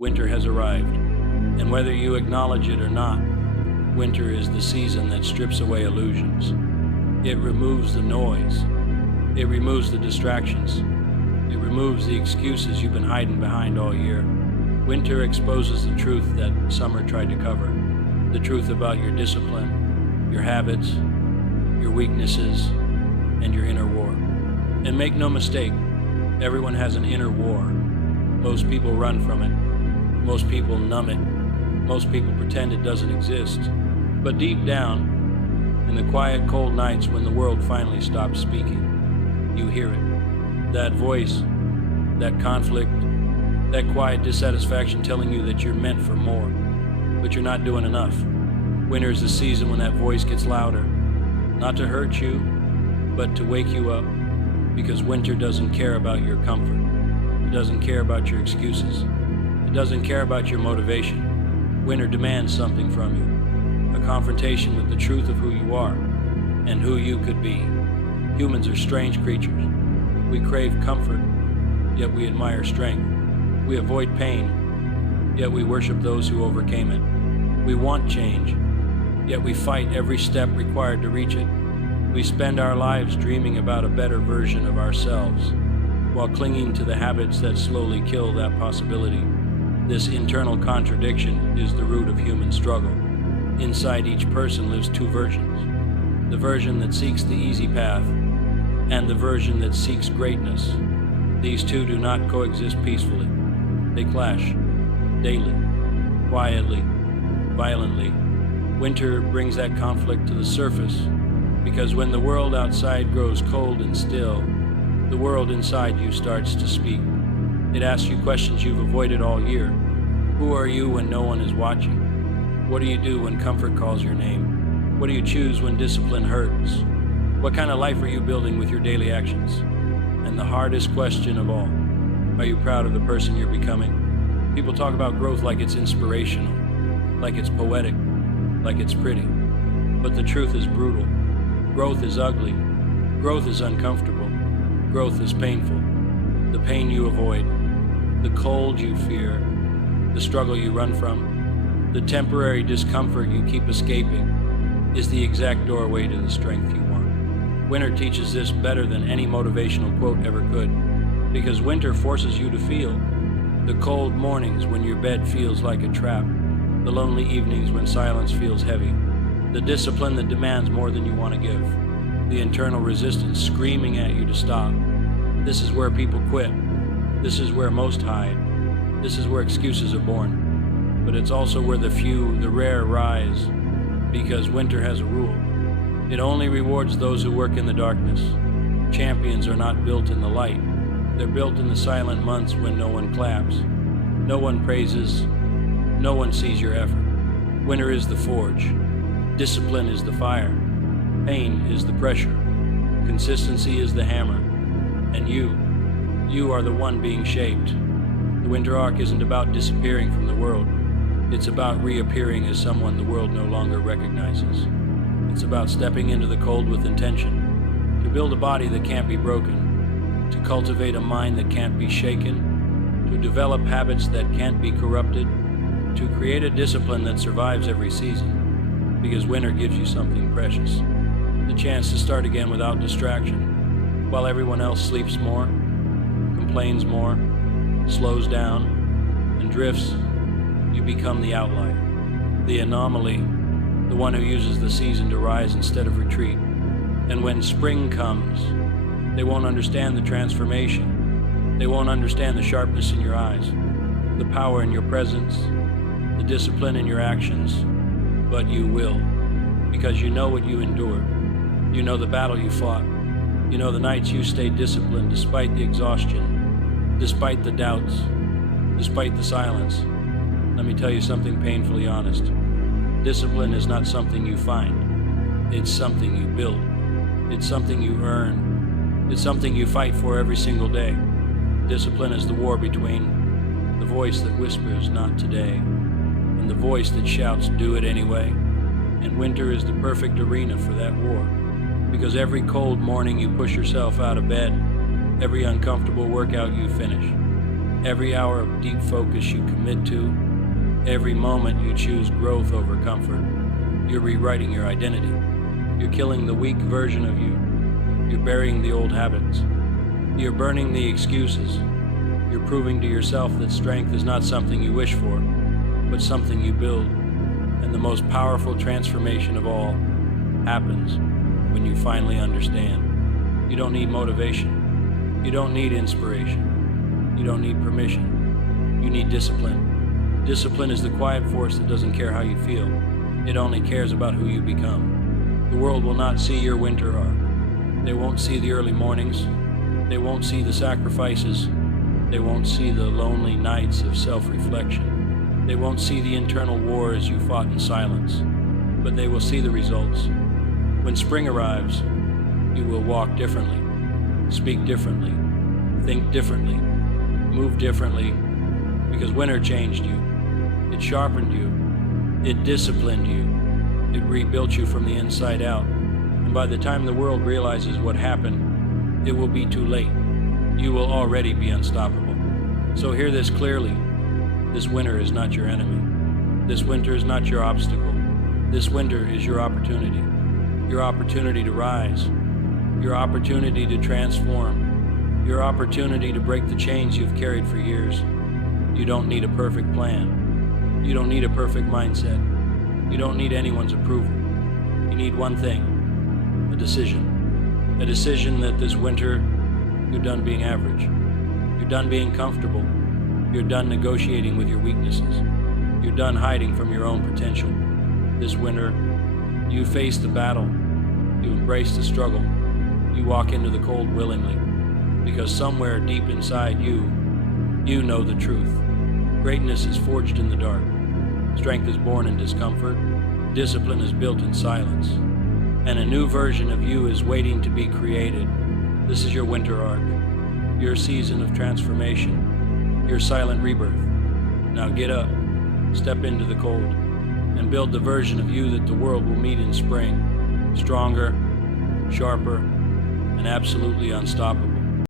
Winter has arrived, and whether you acknowledge it or not, winter is the season that strips away illusions. It removes the noise. It removes the distractions. It removes the excuses you've been hiding behind all year. Winter exposes the truth that summer tried to cover. The truth about your discipline, your habits, your weaknesses, and your inner war. And make no mistake, everyone has an inner war. Most people run from it. Most people numb it. Most people pretend it doesn't exist. But deep down, in the quiet, cold nights when the world finally stops speaking, you hear it. That voice, that conflict, that quiet dissatisfaction telling you that you're meant for more, but you're not doing enough. Winter is the season when that voice gets louder, not to hurt you, but to wake you up, because winter doesn't care about your comfort. It doesn't care about your excuses. It doesn't care about your motivation. Winter demands something from you, a confrontation with the truth of who you are and who you could be. Humans are strange creatures. We crave comfort, yet we admire strength. We avoid pain, yet we worship those who overcame it. We want change, yet we fight every step required to reach it. We spend our lives dreaming about a better version of ourselves, while clinging to the habits that slowly kill that possibility. This internal contradiction is the root of human struggle. Inside each person lives two versions: the version that seeks the easy path, and the version that seeks greatness. These two do not coexist peacefully. They clash, daily, quietly, violently. Winter brings that conflict to the surface, because when the world outside grows cold and still, the world inside you starts to speak. It asks you questions you've avoided all year. Who are you when no one is watching? What do you do when comfort calls your name? What do you choose when discipline hurts? What kind of life are you building with your daily actions? And the hardest question of all, are you proud of the person you're becoming? People talk about growth like it's inspirational, like it's poetic, like it's pretty. But the truth is brutal. Growth is ugly. Growth is uncomfortable. Growth is painful. The pain you avoid, the cold you fear, the struggle you run from, the temporary discomfort you keep escaping is the exact doorway to the strength you want. Winter teaches this better than any motivational quote ever could, because winter forces you to feel the cold mornings when your bed feels like a trap, the lonely evenings when silence feels heavy, the discipline that demands more than you want to give, the internal resistance screaming at you to stop. This is where people quit. This is where most hide. This is where excuses are born. But it's also where the few, the rare, rise, because winter has a rule. It only rewards those who work in the darkness. Champions are not built in the light. They're built in the silent months when no one claps, no one praises, no one sees your effort. Winter is the forge. Discipline is the fire. Pain is the pressure. Consistency is the hammer. And you are the one being shaped. The winter arc isn't about disappearing from the world. It's about reappearing as someone the world no longer recognizes. It's about stepping into the cold with intention, to build a body that can't be broken, to cultivate a mind that can't be shaken, to develop habits that can't be corrupted, to create a discipline that survives every season, because winter gives you something precious, the chance to start again without distraction, while everyone else sleeps more, complains more, slows down, and drifts. You become the outlier, the anomaly, the one who uses the season to rise instead of retreat. And when spring comes, they won't understand the transformation. They won't understand the sharpness in your eyes, the power in your presence, the discipline in your actions, but you will, because you know what you endured. You know the battle you fought. You know the nights you stayed disciplined despite the exhaustion, despite the doubts, despite the silence. Let me tell you something painfully honest. Discipline is not something you find. It's something you build. It's something you earn. It's something you fight for every single day. Discipline is the war between the voice that whispers, "Not today," and the voice that shouts, "Do it anyway." And winter is the perfect arena for that war. Because every cold morning you push yourself out of bed, every uncomfortable workout you finish, Every hour of deep focus you commit to, every moment you choose growth over comfort, you're rewriting your identity. You're killing the weak version of you. You're burying the old habits. You're burning the excuses. You're proving to yourself that strength is not something you wish for, but something you build. And the most powerful transformation of all happens when you finally understand. You don't need motivation. You don't need inspiration. You don't need permission. You need discipline. Discipline is the quiet force that doesn't care how you feel. It only cares about who you become. The world will not see your winter arc. They won't see the early mornings. They won't see the sacrifices. They won't see the lonely nights of self-reflection. They won't see the internal wars you fought in silence. But they will see the results. When spring arrives, you will walk differently, speak differently, think differently, move differently, because winter changed you. It sharpened you. It disciplined you. It rebuilt you from the inside out. And by the time the world realizes what happened, it will be too late. You will already be unstoppable. So hear this clearly. This winter is not your enemy. This winter is not your obstacle. This winter is your opportunity. Your opportunity to rise. Your opportunity to transform. Your opportunity to break the chains you've carried for years. You don't need a perfect plan. You don't need a perfect mindset. You don't need anyone's approval. You need one thing. A decision. A decision that this winter, you're done being average. You're done being comfortable. You're done negotiating with your weaknesses. You're done hiding from your own potential. This winter, you face the battle. You embrace the struggle. You walk into the cold willingly. Because somewhere deep inside you, you know the truth. Greatness is forged in the dark. Strength is born in discomfort. Discipline is built in silence. And a new version of you is waiting to be created. This is your winter arc, your season of transformation, your silent rebirth. Now get up, step into the cold, and build the version of you that the world will meet in spring. Stronger, sharper, and absolutely unstoppable.